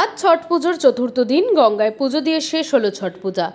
আজ ছট পুজোর চতুর্থ দিন, গঙ্গায় পুজো দিয়ে শেষ হলো ছট পূজা।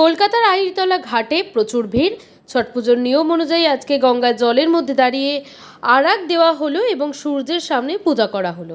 কলকাতার আইরতলা ঘাটে প্রচুর ভিড়। ছট পুজোর নিয়ম অনুযায়ী আজকে গঙ্গায় জলের মধ্যে দাঁড়িয়ে আরাক দেওয়া হলো এবং সূর্যের সামনে পূজা করা হলো।